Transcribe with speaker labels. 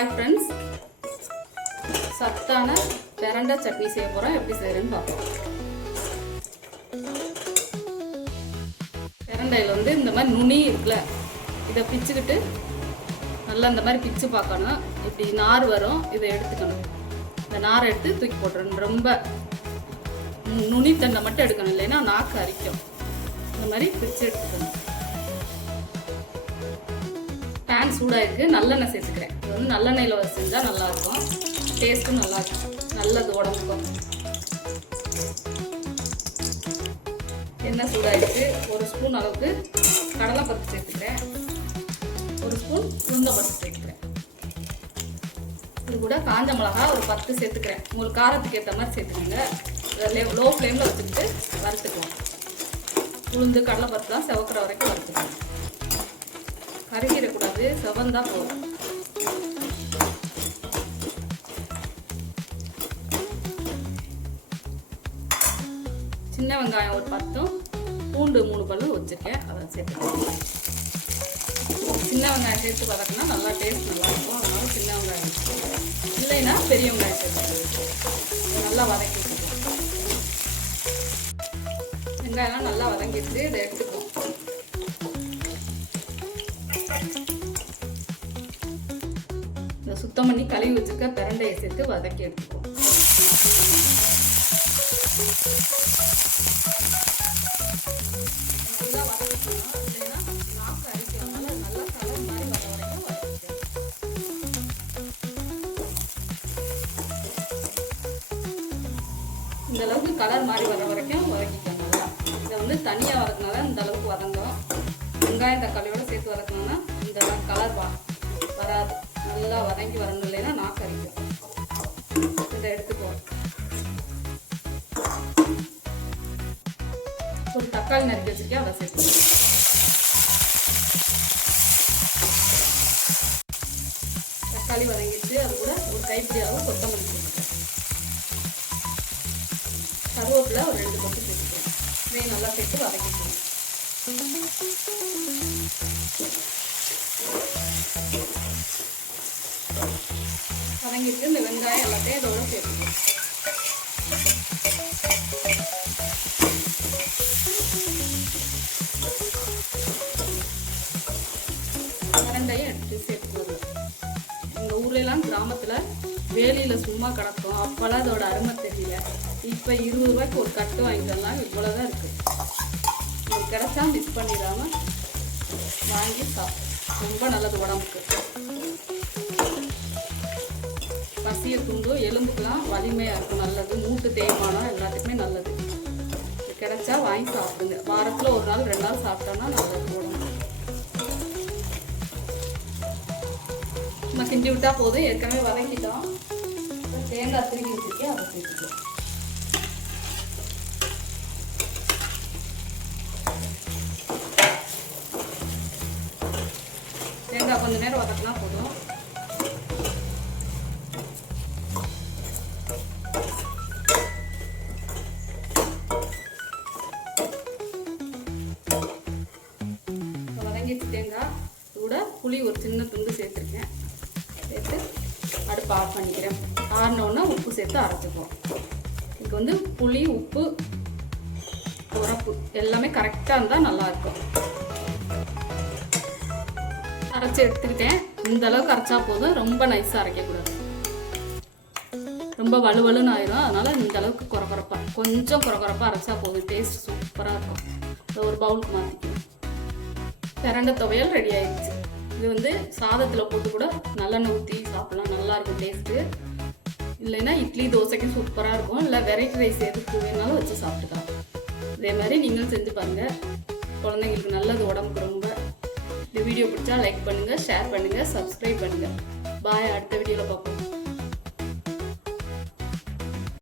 Speaker 1: Hi friends சத்தான பிரண்டை சட்னி செய்ய போகிறோம் எப்படி செய்கிறேன்னு பார்ப்போம். பிரண்டையில் வந்து இந்த மாதிரி நுனி இருக்குல்ல இதை பிச்சுக்கிட்டு நல்லா இந்த மாதிரி பிச்சு பார்க்கணும். இப்படி நார் வரும் இதை எடுத்துக்கணும். இந்த நாரை எடுத்து தூக்கி போட்டுறணும். ரொம்ப நுனி தண்டை மட்டும் எடுக்கணும். இல்லைன்னா நாக்கு அரிக்கும். இந்த மாதிரி பிச்சு எடுத்துக்கணும். பேன் இருக்குது நல்லெண்ணெய் சேர்த்துக்கிறேன். இது வந்து நல்லெண்ணெயில் செஞ்சால் நல்லாயிருக்கும். டேஸ்ட்டும் நல்லாயிருக்கும். நல்லது உடம்புக்கும். எண்ணெய் சூடாயிருக்கு ஒரு ஸ்பூன் அளவுக்கு கடலைப்பருப்பு சேர்த்துக்கிறேன். ஒரு ஸ்பூன் உளுந்தப்பருப்பு சேர்த்துக்கிறேன். இது கூட காஞ்ச மிளகா ஒரு பத்து சேர்த்துக்கிறேன். உங்களுக்கு காரத்துக்கு ஏற்ற மாதிரி சேர்த்துக்கோங்க. லோ ஃப்ளேமில் வச்சுக்கிட்டு வறுத்துக்குவோம் உளுந்து கடலைப்பருப்புலாம் செவக்கிற வரைக்கும் வறுத்துக்குவோம் கருகிடக்கூடாது. செவந்தான் போகும் சின்ன வெங்காயம் ஒரு பத்தும் பூண்டு மூணு பல்லு வச்சுருக்கேன். அதை சேர்த்துக்கலாம் சின்ன வெங்காயம் சேர்த்து பார்த்தோம்னா நல்லா டேஸ்ட் நல்லா இருக்கும். அதனால சின்ன வெங்காயம் வச்சுக்கோங்க. இல்லைன்னா பெரிய வெங்காயம் சேர்த்துக்கலாம் நல்லா வதக்கி வெங்காயம்லாம் நல்லா வதங்கிட்டு இதை எடுத்துக்குவோம் இந்த சுத்தம் பண்ணி கழுவி வச்சுருக்க பிரண்டையை சேர்த்து வதக்கி எடுத்துக்குவோம் இந்த அளவுக்கு கலர் மாதிரி வர வரைக்கும் வதக்கிக்கணும் நல்லா இதை வந்து தனியாக வதக்கினால இந்த அளவுக்கு வதங்கும். வெங்காயம் தக்காளியோட சேர்த்து வதக்கணும்னா இந்த கலர் வா வராது. நல்லா வதங்கி வரணும் இல்லைன்னா நாக்கு அரிக்கும் இதை எடுத்துக்குவோம் ஒரு தக்காளி நறுக்கி வச்சிருக்கேன் அதை சேர்த்துக்கணும் தக்காளி வதங்கிட்டு அது கூட ஒரு கைப்பிடி அளவு கொத்தமல்லி சேர்த்துக்கிறேன் கருவேப்பிலை ஒரு ரெண்டு பக்கம் சேர்த்துக்கிறேன் இதையும் நல்லா சேர்த்து வதக்கிக்கலாம் வதங்கிட்டு இந்த வெங்காயம் எல்லாத்தையும் இதோட சேர்த்துக்கலாம் பிரண்டையும் எடுத்து சேர்த்துக்கணும் எங்கள் ஊர்லலாம் கிராமத்தில் வேலியில் சும்மா கிடக்கும். அப்போல்லாம் அதோட அருமை தெரியல. இப்போ இருபது ரூபாய்க்கு ஒரு கட்டு வாங்கிக்கலாம் இவ்வளோதான் இருக்குது ஒரு கிடச்சா மிஸ் பண்ணிடாம வாங்கி சாப்பிடும் ரொம்ப நல்லது உடம்புக்கு. பசிய துண்டு எலும்புக்கெல்லாம் வலிமையாக இருக்கும். நல்லது. மூட்டு தேய்மானம் எல்லாத்துக்குமே நல்லது. கிடச்சா கிடைச்சா வாங்கி சாப்பிடுங்க. வாரத்தில் ஒரு நாள் ரெண்டு நாள் சாப்பிட்டோன்னா நல்லது உடம்பு நம்ம கிண்டி விட்டால் போதும். ஏற்கனவே வதக்கிட்டோம். தேங்காய் திருக்கி வச்சுருக்கேன் அதை சேர்த்துக்கலாம் தேங்காய் கொஞ்ச நேரம் வதக்கினா போதும். வதங்கிட்டு தேங்காய். கூட புளி ஒரு சின்ன துண்டு சேர்த்துருக்கேன். சேர்த்து அடுப்பு ஆஃப் பண்ணிக்கிறேன். ஆறினோன்னா உப்பு சேர்த்து அரைச்சிக்குவோம் இதுக்கு வந்து புளி உப்பு உரப்பு எல்லாமே கரெக்டாக இருந்தால் நல்லாயிருக்கும் அரைச்சி எடுத்துக்கிட்டேன். இந்த அளவுக்கு அரைச்சா போதும். ரொம்ப நைஸாக அரைக்கக்கூடாது. ரொம்ப வலுவலுன்னு ஆயிரும். அதனால இந்த அளவுக்கு குறக்குறப்பா கொஞ்சம் குறக்குறப்பா அரைச்சா போதும். டேஸ்ட் சூப்பராக இருக்கும். ஒரு பவுலுக்கு மாற்றிக்கணும் பிரண்டை துவையல் ரெடி ஆயிடுச்சு. இது வந்து சாதத்தில் போட்டு கூட நல்லெண்ணெய் ஊற்றி சாப்பிட்லாம். நல்லா இருக்கும் டேஸ்ட்டு இல்லைன்னா இட்லி தோசைக்கும் சூப்பராக இருக்கும். இல்லை வெரைட்டி ரைஸ் எதுக்கு வேணாலும் வச்சு சாப்பிட்டுக்கலாம். இதே மாதிரி நீங்களும் செஞ்சு பாருங்கள் குழந்தைங்களுக்கு நல்லது உடம்புக்கு ரொம்ப. இந்த வீடியோ பிடிச்சா லைக் பண்ணுங்கள் ஷேர் பண்ணுங்கள் சப்ஸ்கிரைப் பண்ணுங்கள் பாய் அடுத்த வீடியோவில் பார்ப்போம்.